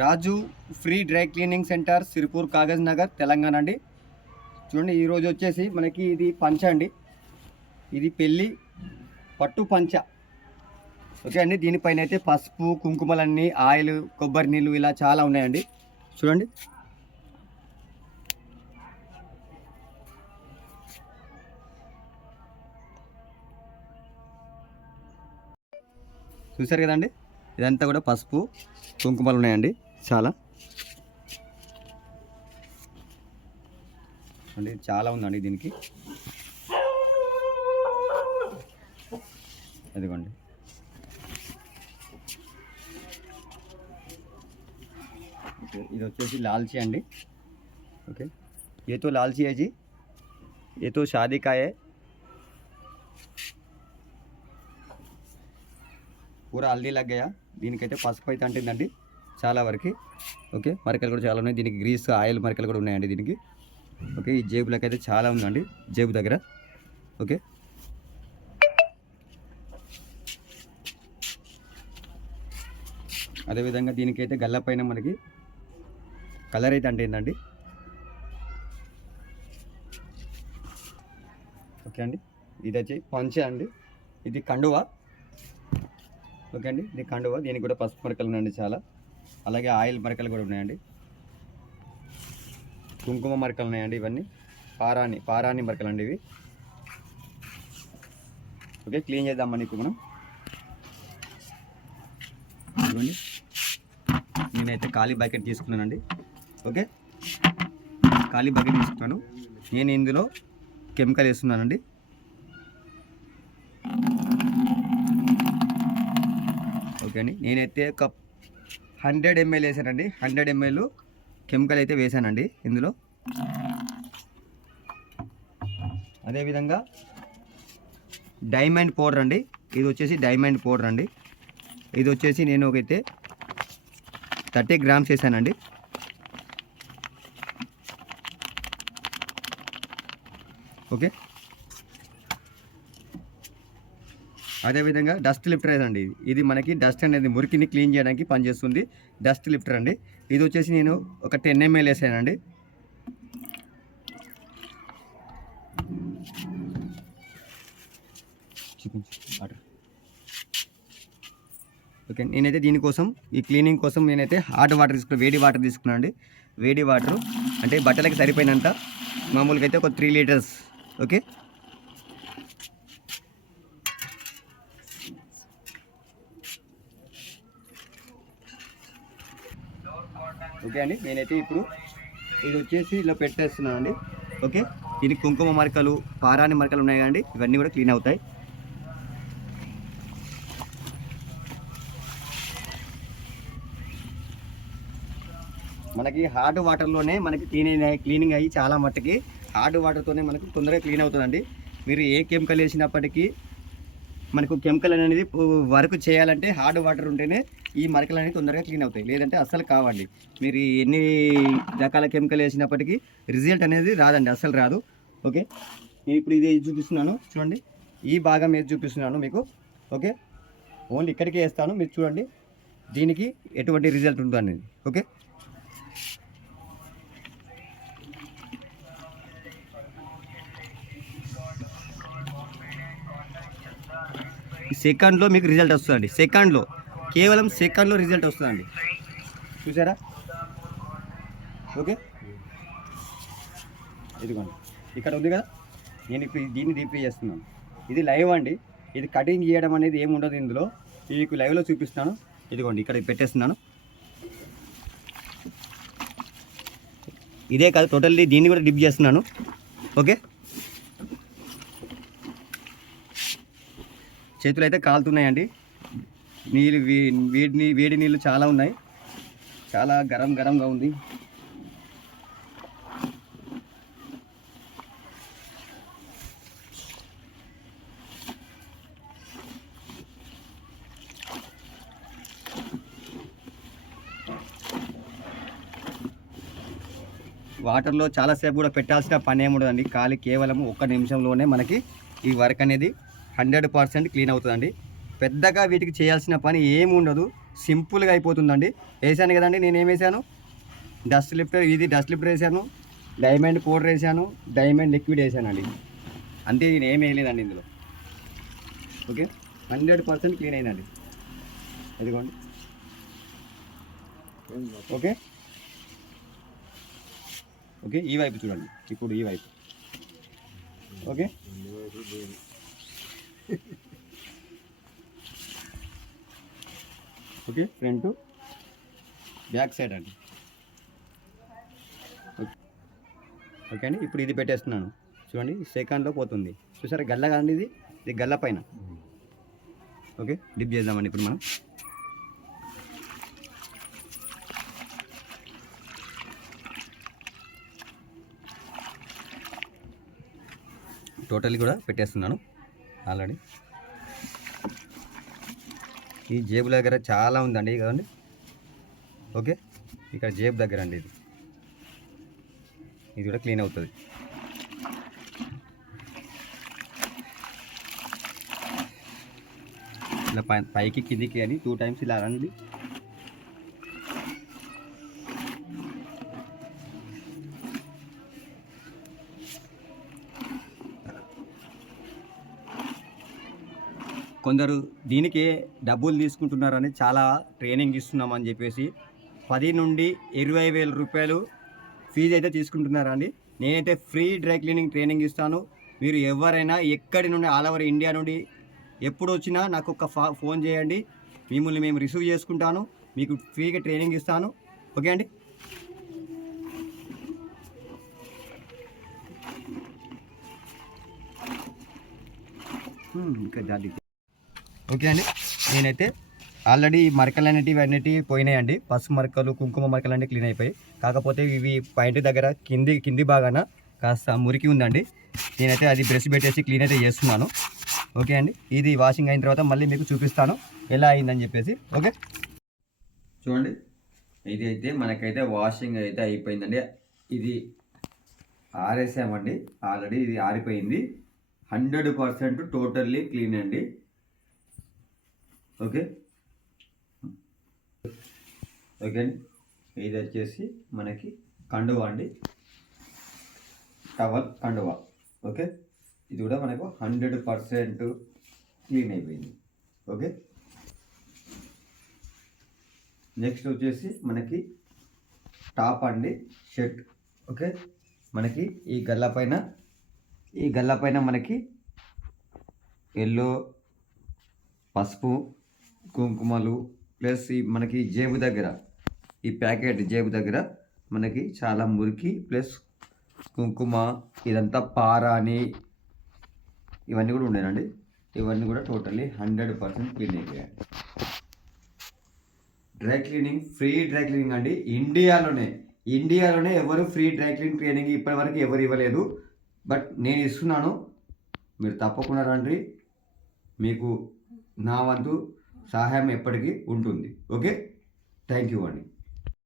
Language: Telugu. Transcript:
రాజు free dry cleaning centre Sirpur Kagaznagar Telangana అండి. చూడండి ఈరోజు వచ్చేసి మనకి ఇది పంచ అండి. ఇది పెళ్ళి పట్టు పంచ. ఓకే అండి. దీనిపైన అయితే పసుపు కుంకుమలన్నీ ఆయిల్ కొబ్బరి నీళ్ళు ఇలా చాలా ఉన్నాయండి. చూడండి చూసారు కదండి. ఇదంతా కూడా పసుపు కుంకుమలు ఉన్నాయండి చాలా అండి. చాలా ఉందండి దీనికి. అదిగోండి ఓకే. ఇది వచ్చేసి లాల్చీ అండి. ఓకే ये तो लालची है जी, ये तो शादी का है. పూరా హల్దీ లగ్గయా. దీనికైతే పసుపు అయితే అంటుందండి చాలా వరకు. ఓకే మరకలు కూడా చాలా ఉన్నాయి దీనికి. గ్రీస్ ఆయిల్ మరకలు కూడా ఉన్నాయండి దీనికి. ఓకే ఈ జేబులకి అయితే చాలా ఉందండి జేబు దగ్గర. ఓకే అదేవిధంగా దీనికైతే గల్ల పైన మనకి కలర్ అయితే అంటుందండి. ఓకే అండి. ఇది వచ్చి పంచ అండి. ఇది కండువా. ఓకే అండి ఇది కండువా. దీనికి కూడా పసుపు మరకలు ఉన్నాయండి చాలా. అలాగే ఆయిల్ మరకలు కూడా ఉన్నాయండి. కుంకుమ మరకలు ఉన్నాయండి. ఇవన్నీ పారాని మరకలు అండి ఇవి. ఓకే క్లీన్ చేద్దామని ఇప్పుడు మనం. ఇవ్వండి నేనైతే ఖాళీ బకెట్ తీసుకున్నానండి. ఓకే ఖాళీ బకెట్ తీసుకున్నాను. నేను ఇందులో కెమికల్ వేస్తున్నానండి. ఓకే అండి నేనైతే ఒక 100 ml వేసానండి. 100 ml కెమికల్ అయితే వేసానండి ఇందులో. అదేవిధంగా డైమండ్ పౌడర్ అండి. ఇది వచ్చేసి డైమండ్ పౌడర్ అండి. ఇది వచ్చేసి నేను ఒకైతే 30 grams వేసానండి. ఓకే అదేవిధంగా డస్ట్ లిఫ్టర్ అండి. ఇది మనకి డస్ట్ అనేది మురికిని క్లీన్ చేయడానికి పనిచేస్తుంది డస్ట్ లిఫ్టర్ అండి. ఇది వచ్చేసి నేను ఒక 10 ml వేసానండి. ఓకే నేనైతే దీనికోసం ఈ క్లీనింగ్ కోసం నేనైతే హాట్ వాటర్ తీసుకున్నాను. వేడి వాటర్ తీసుకున్నాను అండి. వేడి వాటర్ అంటే బట్టలకి సరిపోయినంత. మామూలుగా అయితే ఒక 3 liters. ఓకే ఓకే అండి నేనైతే ఇప్పుడు ఇది వచ్చేసి ఇలా పెట్టేస్తున్నాను అండి. ఓకే దీనికి కుంకుమ మరకలు పారాని మరకలు ఉన్నాయి కదండి. ఇవన్నీ కూడా క్లీన్ అవుతాయి. మనకి హాట్ వాటర్లోనే మనకి క్లీనింగ్ అయ్యి చాలా మట్టుకి హాట్ వాటర్తోనే మనకు తొందరగా క్లీన్ అవుతుందండి. మీరు ఏ కెమికల్ వేసినప్పటికీ మనకు కెమికల్ అనేది వర్క్ చేయాలంటే హార్డ్ వాటర్ ఉంటేనే ఈ మరకలు అనేవి తొందరగా క్లీన్ అవుతాయి. లేదంటే అస్సలు కావండి. మీరు ఎన్ని రకాల కెమికల్ వేసినప్పటికీ రిజల్ట్ అనేది రాదండి, అస్సలు రాదు. ఓకే నేను ఇప్పుడు ఇది చూపిస్తున్నాను చూడండి. ఈ భాగం ఏది చూపిస్తున్నాను మీకు. ఓకే ఓన్లీ ఇక్కడికి వేస్తాను మీరు చూడండి దీనికి ఎటువంటి రిజల్ట్ ఉందో అనేది. ఓకే సెకండ్లో మీకు రిజల్ట్ వస్తుందండి. సెకండ్లో కేవలం సెకండ్లో రిజల్ట్ వస్తుందండి. చూసారా. ఓకే ఇదిగోండి ఇక్కడ ఉంది కదా. నేను ఇప్పుడు దీన్ని డీప్ చేస్తున్నాను. ఇది లైవ్ అండి. ఇది కటింగ్ చేయడం అనేది ఏమి ఉండదు ఇందులో. మీకు లైవ్లో చూపిస్తున్నాను. ఇదిగోండి ఇక్కడ పెట్టేస్తున్నాను. ఇదే కాదు టోటల్లీ దీన్ని కూడా డిప్ చేస్తున్నాను. ఓకే చేతులు అయితే కాలుతున్నాయండి. నీళ్ళు వేడి నీళ్ళు చాలా ఉన్నాయి. చాలా గరంగా ఉంది. వాటర్లో చాలాసేపు కూడా పెట్టాల్సిన పని ఏముండదండి. కేవలం 1 నిమిషంలోనే మనకి ఈ వర్క్ అనేది 100% క్లీన్ అవుతుందండి. పెద్దగా వీటికి చేయాల్సిన పని ఏమి ఉండదు. సింపుల్గా అయిపోతుందండి. వేసాను కదండి, నేను ఏం వేసాను, డస్ట్ లిఫ్టర్, ఇది డస్ట్ లిఫ్టర్ వేసాను, డైమండ్ పౌడర్ వేసాను, డైమండ్ లిక్విడ్ వేసానండి. అంతే, నేను ఏం వేయలేదండి ఇందులో. ఓకే, 100% క్లీన్ అయిందండి. ఇదిగోండి. ఓకే ఓకే, ఈ వైపు చూడండి, ఇప్పుడు ఈ వైపు. Okay, okay, front back side అండి. ఓకే అండి, ఇప్పుడు ఇది పెట్టేస్తున్నాను చూడండి, సెకండ్లో పోతుంది. చూసారా గల్ల కాదండి, ఇది గల్ల పైన. ఓకే, డిప్ చేద్దామండి ఇప్పుడు మనం. టోటల్లీ కూడా పెట్టేస్తున్నాను ఆల్రెడీ. ఈ జేబు దగ్గర చాలా ఉందండి కదండి. ఓకే, ఇక్కడ జేబు దగ్గర అండి ఇది కూడా క్లీన్ అవుతుంది. ఇలా పైకి కిందికి అని 2 టైమ్స్ ఇలా రండి. కొందరు దీనికి డబ్బులు తీసుకుంటున్నారని, చాలా ట్రైనింగ్ ఇస్తున్నామని చెప్పేసి 10 నుండి 20,000 రూపాయలు ఫీజు అయితే తీసుకుంటున్నారండి. నేనైతే ఫ్రీ డ్రై క్లీనింగ్ ట్రైనింగ్ ఇస్తాను. మీరు ఎవరైనా ఎక్కడి నుండి, ఆల్ ఓవర్ ఇండియా నుండి ఎప్పుడు వచ్చినా నాకు ఒక ఫోన్ చేయండి, మిమ్మల్ని మేము రిసీవ్ చేసుకుంటాను, మీకు ఫ్రీగా ట్రైనింగ్ ఇస్తాను. ఓకే అండి. ఇంకా దాడి. ఓకే అండి, నేనైతే ఆల్రెడీ మరకలు అన్నిటివి పోయినాయండి. పసుపు మరకలు, కుంకుమ మరకలు అన్నీ క్లీన్ అయిపోయి. కాకపోతే ఇవి పాయింట్ దగ్గర కింది భాగాన కాస్త మురికి ఉందండి. నేనైతే అది బ్రష్ పెట్టేసి క్లీన్ అయితే చేస్తున్నాను. ఓకే అండి, ఇది వాషింగ్ అయిన తర్వాత మళ్ళీ మీకు చూపిస్తాను ఎలా అయిందని చెప్పేసి. ఓకే, చూడండి, ఇది అయితే మనకైతే వాషింగ్ అయితే అయిపోయిందండి. ఇది ఆరేసామండి ఆల్రెడీ, ఇది ఆరిపోయింది. 100% టోటల్లీ క్లీన్ అండి. ఓకే ఓకే అండి, ఇది వచ్చేసి మనకి కండువా అండి, టవల్ కండువా. ఓకే, ఇది కూడా మనకు 100% క్లీన్ అయిపోయింది. ఓకే, నెక్స్ట్ వచ్చేసి మనకి టాప్ అండి, షర్ట్. ఓకే, మనకి ఈ గల్ల పైన మనకి ఎల్లో, పసుపు, కుంకుమలు ప్లస్ ఈ మనకి జేబు దగ్గర, ఈ ప్యాకెట్ జేబు దగ్గర మనకి చాలా మురికి ప్లస్ కుంకుమ, ఇదంతా పారాని ఇవన్నీ కూడా ఉండేనండి. ఇవన్నీ కూడా టోటల్లీ 100% క్లీన్ అయిపోయాయి. Dry cleaning, free dry cleaning అండి. ఇండియాలోనే ఎవరు ఫ్రీ డ్రై క్లీనింగ్ ట్రైనింగ్ ఇప్పటివరకు ఎవరు ఇవ్వలేదు. బట్ నేను ఇస్తున్నాను, మీరు తప్పకుండా రండి, మీకు నా వంతు సహాయం ఎప్పటికీ ఉంటుంది. ఓకే, థ్యాంక్ యూ అండి.